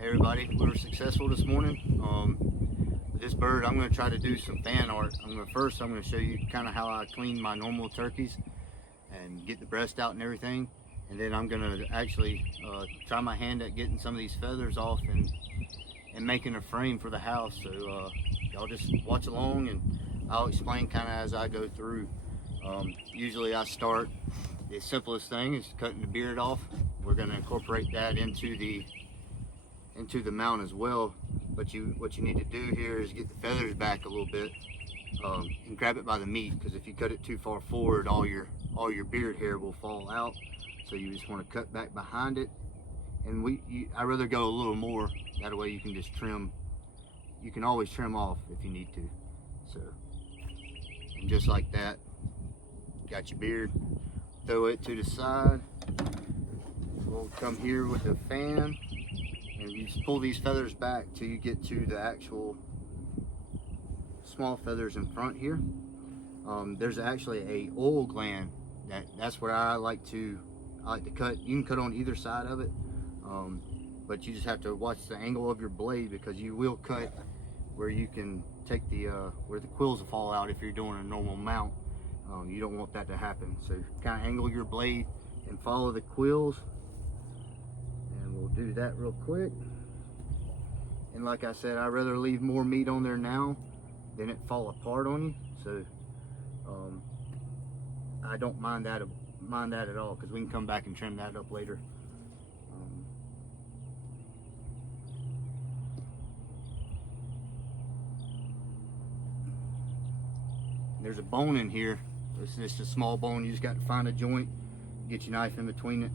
Hey everybody, we were successful this morning. This bird, I'm going to try to do some fan art. I'm going to show you kind of how I clean my normal turkeys and get the breast out and everything. And then I'm going to actually try my hand at getting some of these feathers off and making a frame for the house. So y'all just watch along and I'll explain kind of as I go through. Usually I start, the simplest thing is cutting the beard off. We're going to incorporate that into the mount as well, but what you need to do here is get the feathers back a little bit and grab it by the meat, because if you cut it too far forward, all your beard hair will fall out. So you just want to cut back behind it, and I rather go a little more, that way you can just trim. You can always trim off if you need to. So, and just like that, got your beard, throw it to the side. We'll come here with the fan and you just pull these feathers back till you get to the actual small feathers in front here. There's actually a oil gland that's where I like to cut. You can cut on either side of it, but you just have to watch the angle of your blade, because you will cut where you can take the where the quills will fall out if you're doing a normal mount. You don't want that to happen, so kind of angle your blade and follow the quills. We'll do that real quick. And like I said, I'd rather leave more meat on there now than it fall apart on you. So I don't mind that at all, because we can come back and trim that up later. There's a bone in here. It's just a small bone. You just got to find a joint, get your knife in between it,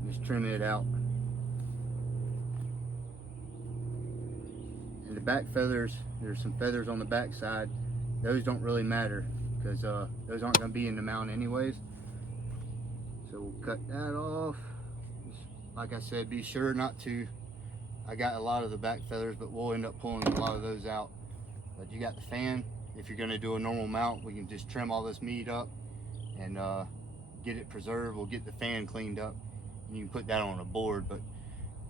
and just trim it out. And the back feathers, there's some feathers on the back side. Those don't really matter, because those aren't going to be in the mount anyways. So we'll cut that off. Just, like I said, be sure not to. I got a lot of the back feathers, but we'll end up pulling a lot of those out. But you got the fan. If you're going to do a normal mount, we can just trim all this meat up and get it preserved. We'll get the fan cleaned up and you can put that on a board. But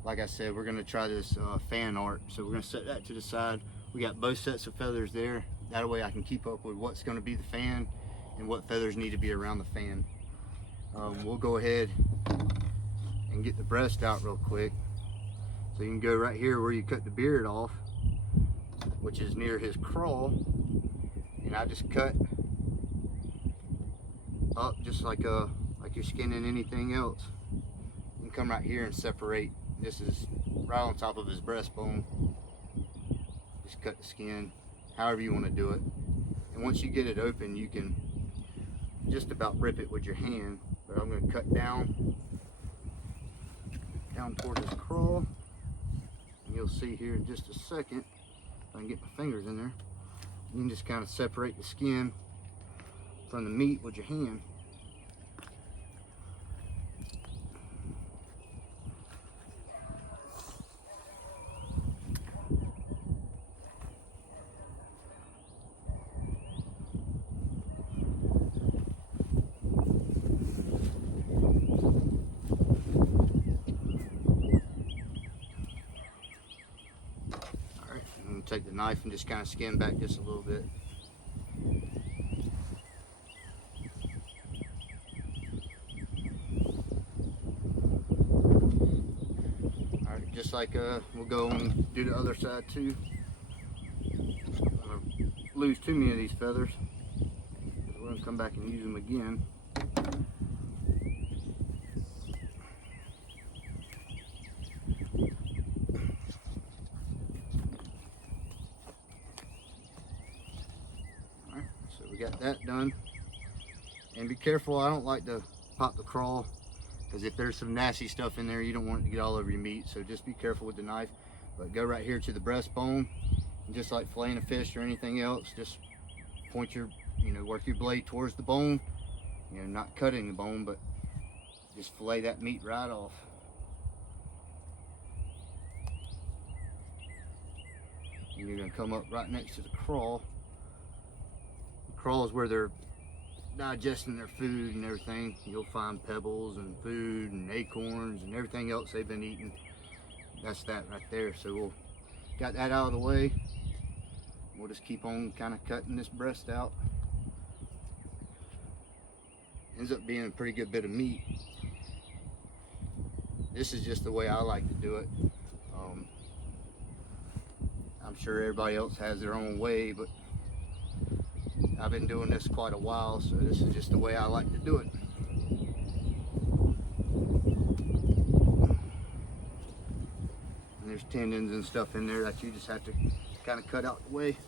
like I said, we're going to try this fan art, so we're going to set that to the side. We got both sets of feathers there. That way I can keep up with what's going to be the fan and what feathers need to be around the fan. We'll go ahead and get the breast out real quick. So you can go right here where you cut the beard off, which is near his craw, and I just cut up just like you're skinning anything else. You can come right here and separate. This is right on top of his breastbone. Just cut the skin however you want to do it. And once you get it open, you can just about rip it with your hand. But I'm going to cut down toward his craw. And you'll see here in just a second, if I can get my fingers in there, you can just kind of separate the skin from the meat with your hand. Take the knife and just kind of skin back just a little bit. Alright, just like we'll go and do the other side too. I'm going to lose too many of these feathers. We're going to come back and use them again. Got that done, and be careful. I don't like to pop the craw, because if there's some nasty stuff in there, you don't want it to get all over your meat. So just be careful with the knife. But go right here to the breastbone, and just like filleting a fish or anything else, just point your, work your blade towards the bone. Not cutting the bone, but just fillet that meat right off. And you're gonna come up right next to the craw. Craw is where they're digesting their food and everything. You'll find pebbles and food and acorns and everything else they've been eating. that's that right there. So we'll got that out of the way. We'll just keep on kind of cutting this breast out. Ends up being a pretty good bit of meat. This is just the way I like to do it. I'm sure everybody else has their own way, but I've been doing this quite a while, so this is just the way I like to do it. And there's tendons and stuff in there that you just have to kind of cut out the way.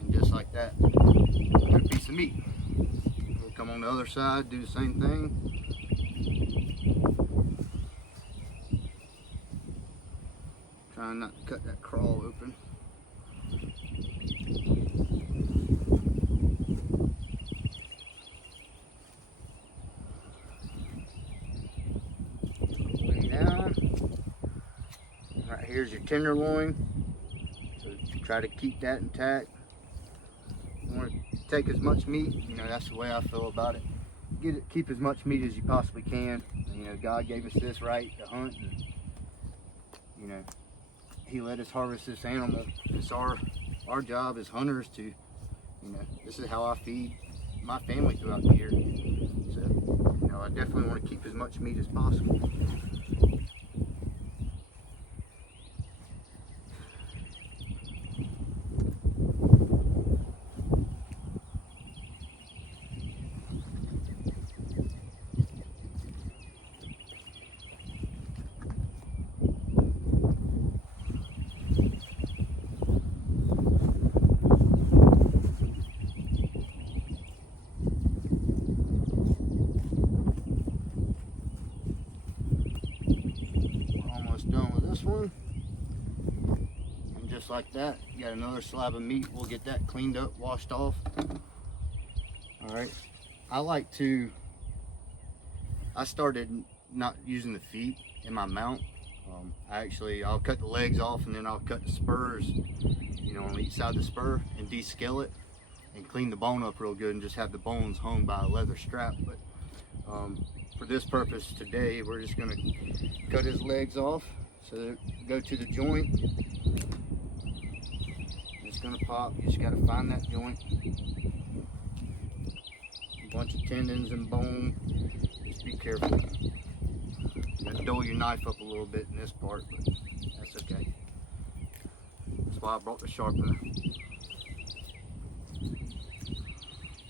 And just like that, got a piece of meat. We'll come on the other side, do the same thing. Trying not to cut that crawl open. Way down. Right here's your tenderloin. So try to keep that intact. You want to take as much meat, you know, that's the way I feel about it. Keep as much meat as you possibly can. And, you know, God gave us this right to hunt, and you know, He let us harvest this animal. It's our job as hunters to, you know, this is how I feed my family throughout the year. So, you know, I definitely want to keep as much meat as possible. One, and just like that, you got another slab of meat. We'll get that cleaned up, washed off. All right, I started not using the feet in my mount. I'll cut the legs off, and then I'll cut the spurs, you know, on each side of the spur, and descale it and clean the bone up real good, and just have the bones hung by a leather strap. But for this purpose today, we're just gonna cut his legs off. So go to the joint. It's gonna pop. You just gotta find that joint. A bunch of tendons and bone. Just be careful. You gotta dull your knife up a little bit in this part, but that's okay. That's why I brought the sharpener.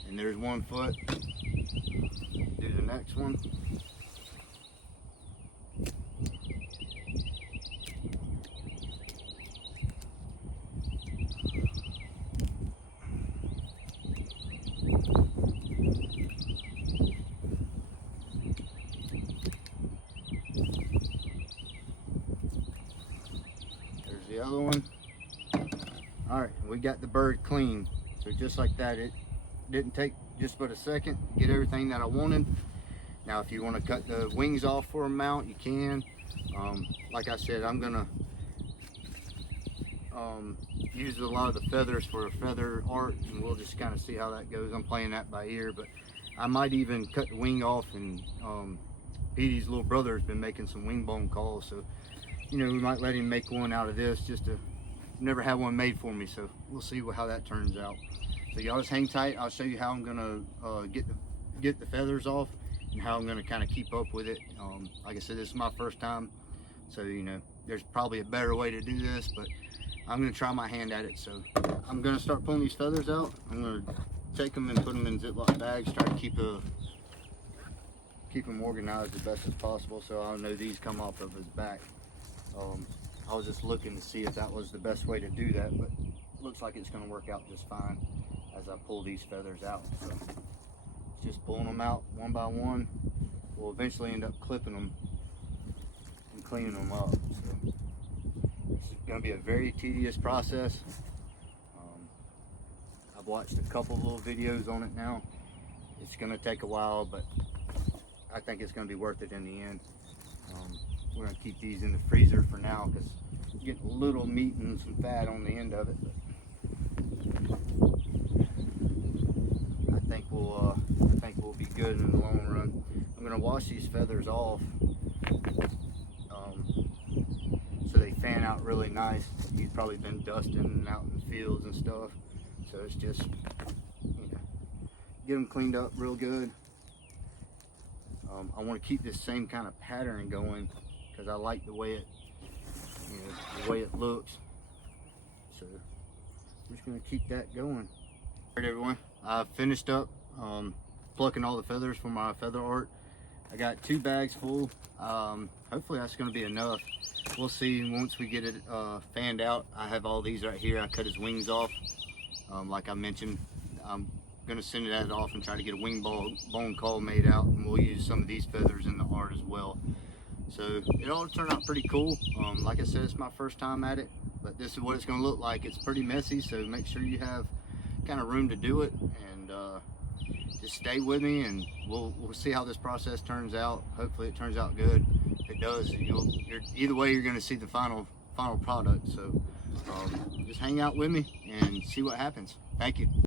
And there's one foot. Do the next one. The other one. All right, we got the bird clean. So just like that, it didn't take just but a second to get everything that I wanted. Now if you want to cut the wings off for a mount, you can. Like I said, I'm gonna use a lot of the feathers for a feather art, and we'll just kind of see how that goes. I'm playing that by ear, but I might even cut the wing off. And Petey's little brother has been making some wing bone calls, so you know, we might let him make one out of this. Just to never had one made for me, so we'll see how that turns out. So y'all just hang tight. I'll show you how I'm gonna get the feathers off, and how I'm gonna kind of keep up with it. Like I said, this is my first time, so you know, there's probably a better way to do this, but I'm gonna try my hand at it. So I'm gonna start pulling these feathers out. I'm gonna take them and put them in Ziploc bags. Try to keep them organized as best as possible, so I know these come off of his back. I was just looking to see if that was the best way to do that, but it looks like it's going to work out just fine as I pull these feathers out. So just pulling them out one by one. We'll eventually end up clipping them and cleaning them up. So it's going to be a very tedious process. I've watched a couple little videos on it now. It's going to take a while, but I think it's going to be worth it in the end. We're going to keep these in the freezer for now because you get a little meat and some fat on the end of it. But I think we'll be good in the long run. I'm I'm gonna wash these feathers off so they fan out really nice. You've probably been dusting out in the fields and stuff, so it's just, you know, get them cleaned up real good. I want to keep this same kind of pattern going because I like the way it, you know, the way it looks. So I'm just gonna keep that going. All right, everyone, I finished up plucking all the feathers for my feather art. I got 2 bags full. Hopefully that's gonna be enough. We'll see once we get it fanned out. I have all these right here. I cut his wings off. Like I mentioned, I'm gonna send that off and try to get a wing bone caul made out, and we'll use some of these feathers in the art as well. So it all turned out pretty cool. Like I said, it's my first time at it, but this is what it's gonna look like. It's pretty messy, so make sure you have kind of room to do it, and just stay with me, and we'll see how this process turns out. Hopefully it turns out good. If it does, either way, you're gonna see the final product. So just hang out with me and see what happens. Thank you.